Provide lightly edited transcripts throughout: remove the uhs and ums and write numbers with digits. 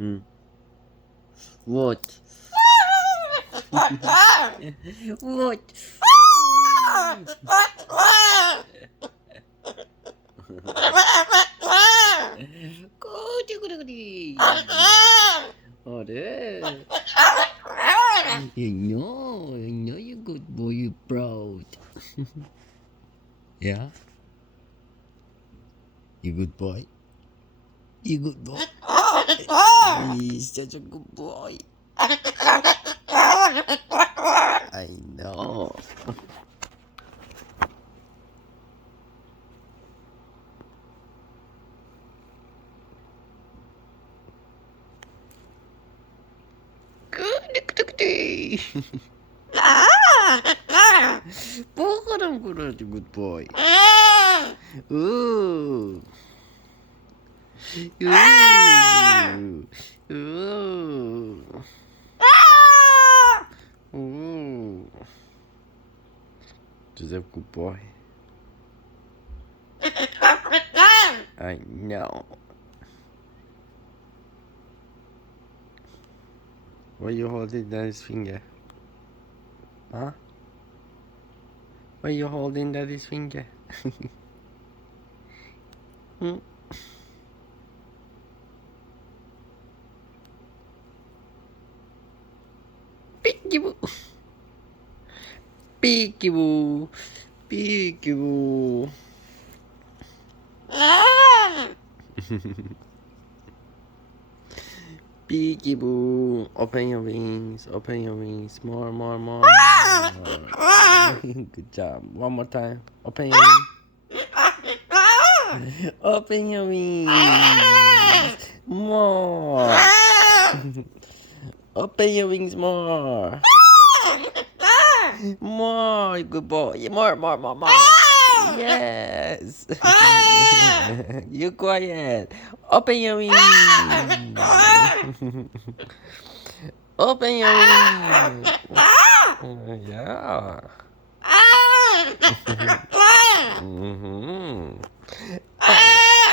Mm. What? What? 꼬리꼬리꼬리. 어래. You know you good boy, you proud. Yeah? You good boy? You good boy? He's such a good boy. I know. Good. 뭐가랑 그러지, good boy. Ooh. Ooh. Ooh. Ooh. Joseph, good boy. I know. Why you holding daddy's finger? Huh? Why you holding daddy's finger? Hmm? Peekaboo. Peekaboo. Peekaboo. Peekaboo. Open your wings. Open your wings. More, more, more. Good job. One more time. Open your wings. Open your wings. More. Open your wings more. More. Good boy. More, more, more, more. Yes. You quiet. Open your wings. Open your wings. Yeah. Mhm.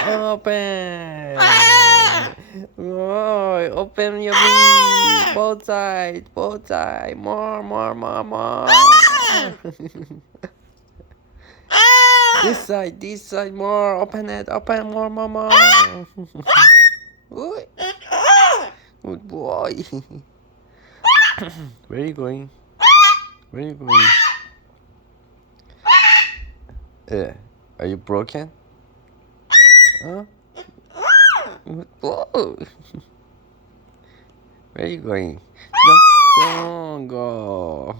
Open. Roy, open your wings. Both sides. Both sides. More, more, more, more. This side more. Open it. Open more, more, more. Ooh. Good boy. Where are you going? Where are you going? Are you broken? Huh? Good boy. Where are you going? Don't go.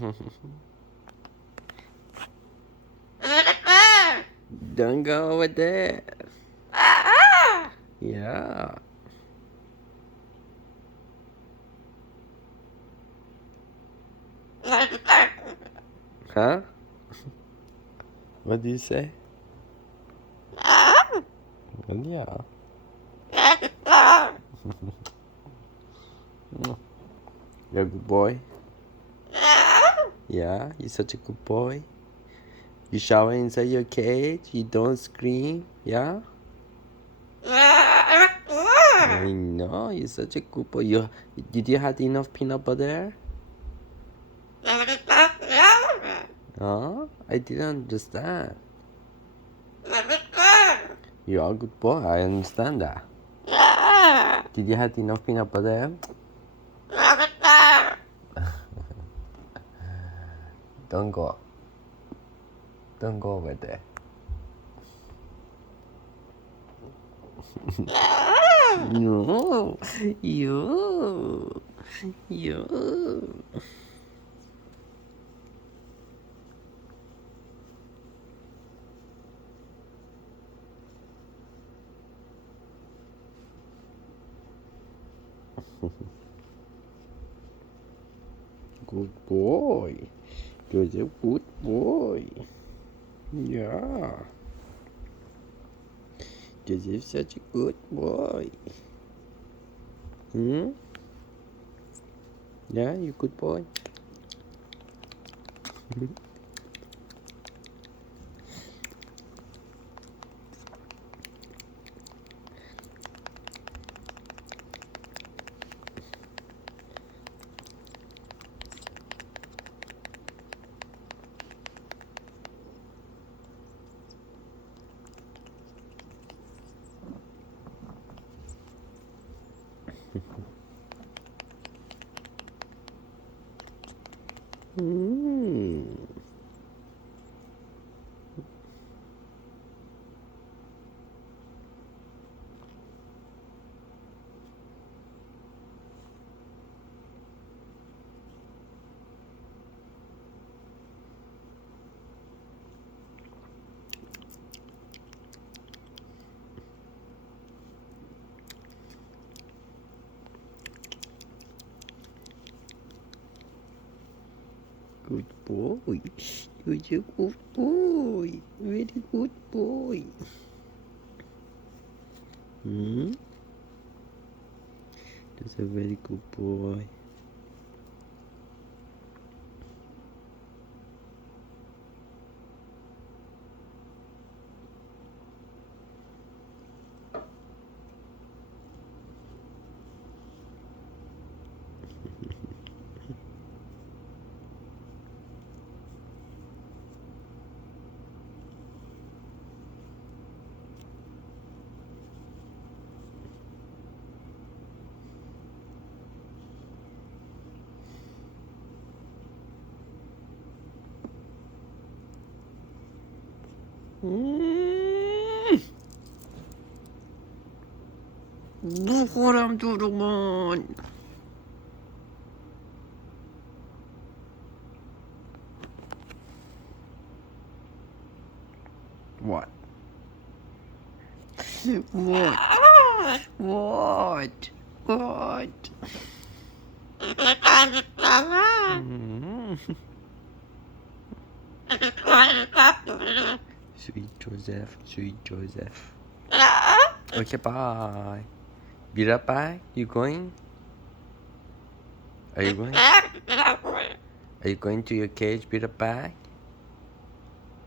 Don't go over there. Yeah. Huh? What do you say? Well, yeah. You're a good boy. Yeah, you're such a good boy. You shower inside your cage. You don't scream. Yeah. I know you're such a good boy. Did you have enough peanut butter? Huh? I didn't understand. You are a good boy. I understand that. Did you have enough peanut butter? Don't go. Don't go over there. No. You. Good boy. You're a good boy. Yeah. You're such a good boy. Hmm? Yeah, you good boy. Good boy. You're a good boy. Very good boy. That's a very good boy. 누구랑 두르면 What? What? What? What? Sweet Joseph, sweet Joseph. Okay, bye. Mira, bye. You going? Are you going? Are you going to your cage, Mira, bye?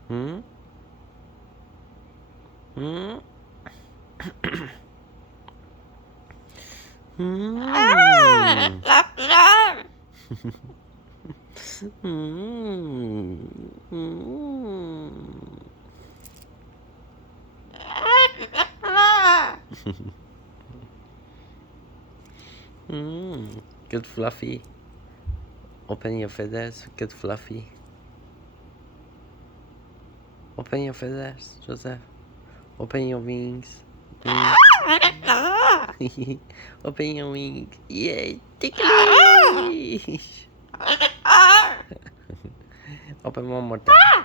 Hmm? Hmm? Hmm? Get fluffy. Open your feathers. Get fluffy. Open your feathers, Joseph. Open your wings. Open your wings. Yay, ticklish. Open one more time.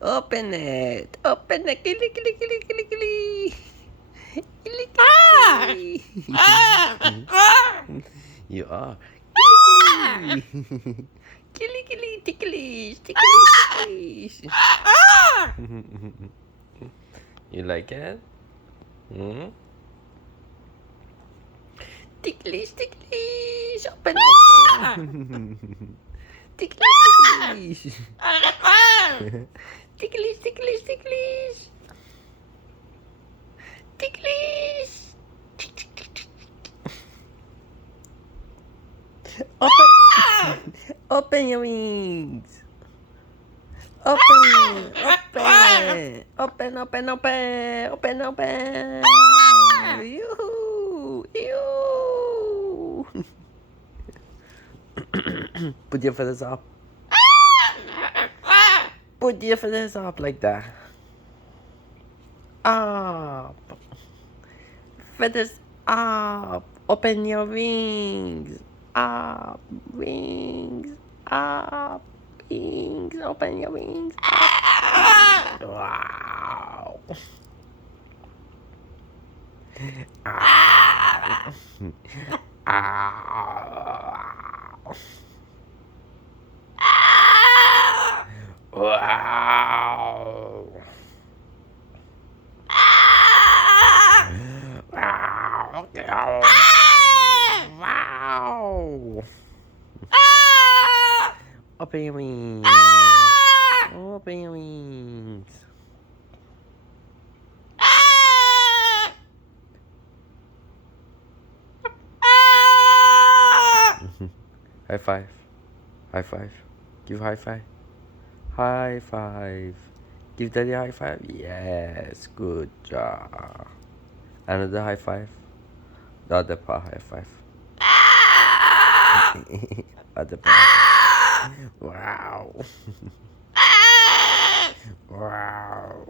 Open it. Open it. Killy, killy, killy, killy, killy. Killy, killy. You are. Killy, killy. Killy, killy, ticklish. Ticklish, ticklish. You like it? Hmm? Ticklish, ticklish. Open, open. Ticklish, ticklish. Ticklish, ticklish, ticklish. Ticklish. Open. Open your wings. Open. Open. Open, open, open. Open, open. Yoo-hoo. Yoo. Put your feathers up. Put your feathers up like that. Up. Feathers up. Open your wings. Up. Wings. Up. Wings. Open your wings. Up. Wow. Ow. Ow. Wow. Wow. Wow. Open your wings. Open your wings. High five. High five. Give high five. High five. Give daddy a high five. Yes, good job. Another high five. The other paw, high five. Other paw. Wow. Wow.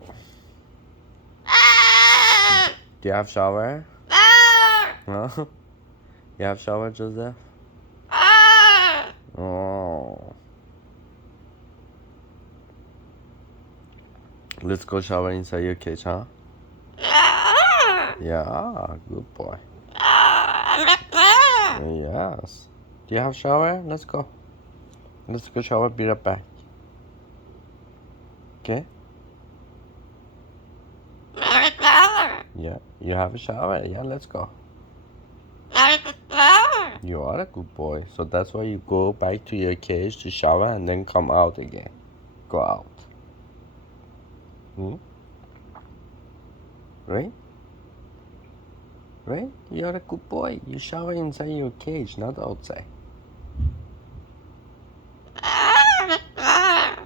Do you have shower? No? You have shower, Joseph? Oh. Let's go shower inside your cage, huh? Yeah, good boy. Yes. Do you have shower? Let's go. Let's go shower, be right back. Okay? Yeah, you have a shower. Yeah, let's go. You are a good boy. So that's why you go back to your cage to shower and then come out again. Go out. Hmm? Right? Right? You're a good boy. You shower inside your cage, not outside.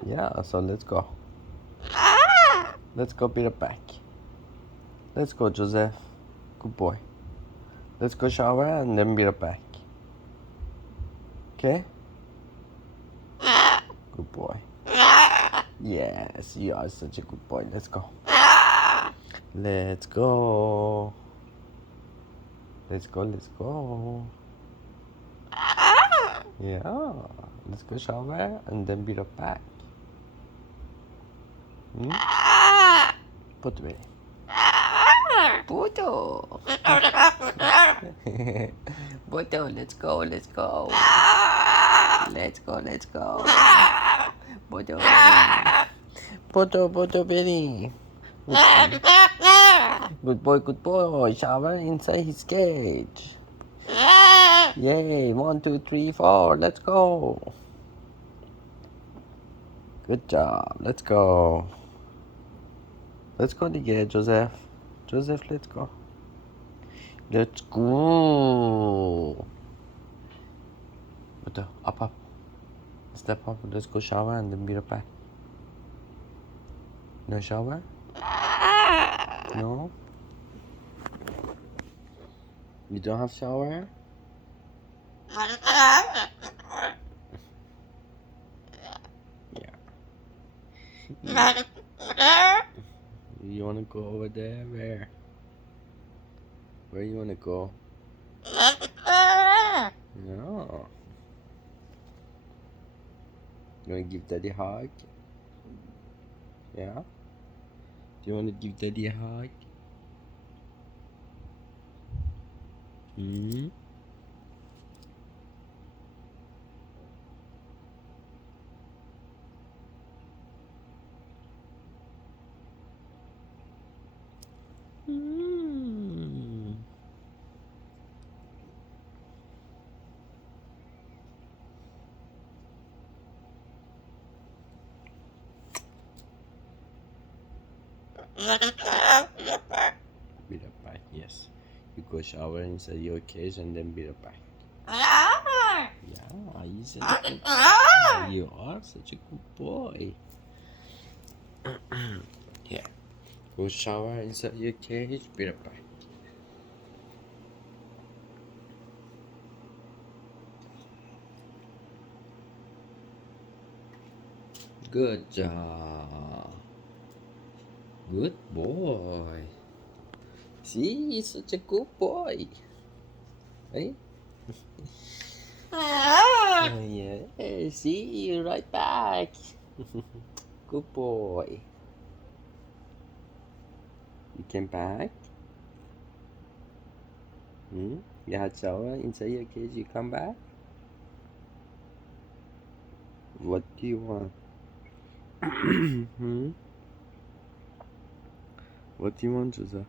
Yeah, so let's go. Let's go be right back. Let's go, Joseph. Good boy. Let's go shower and then be right back. Okay? Good boy. Yes, you are such a good boy. Let's go. Let's go. Let's go, let's go. Yeah. Let's go shower and then be right back. Hmm? Put away. Bodo. Bodo, let's go, let's go. Let's go, let's go. Bodo. Bodo, Bodo, Benny. Good boy, good boy. Shower inside his cage. Yay. 1, 2, 3, 4. Let's go. Good job. Let's go. Let's go together, Joseph. Joseph, let's go. Let's go. Up. Step up. Let's go shower and then be right back. No shower? No? You don't have shower? Yeah. You wanna go over there? Where? Where you wanna go? No. You wanna give Daddy a hug? Yeah? Do you wanna give Daddy a hug? Hmm? Be right back, yes. You go shower inside your cage and then be right back. Yeah, you are such a good boy. Yeah. Go shower inside your cage, be right back. Good job. Good boy. See, he's such a good boy. Right? Yeah, see you right back. Good boy. You came back? Hmm? You had shower inside your cage, you come back? What do you want? Hmm? What do you want, Joseph?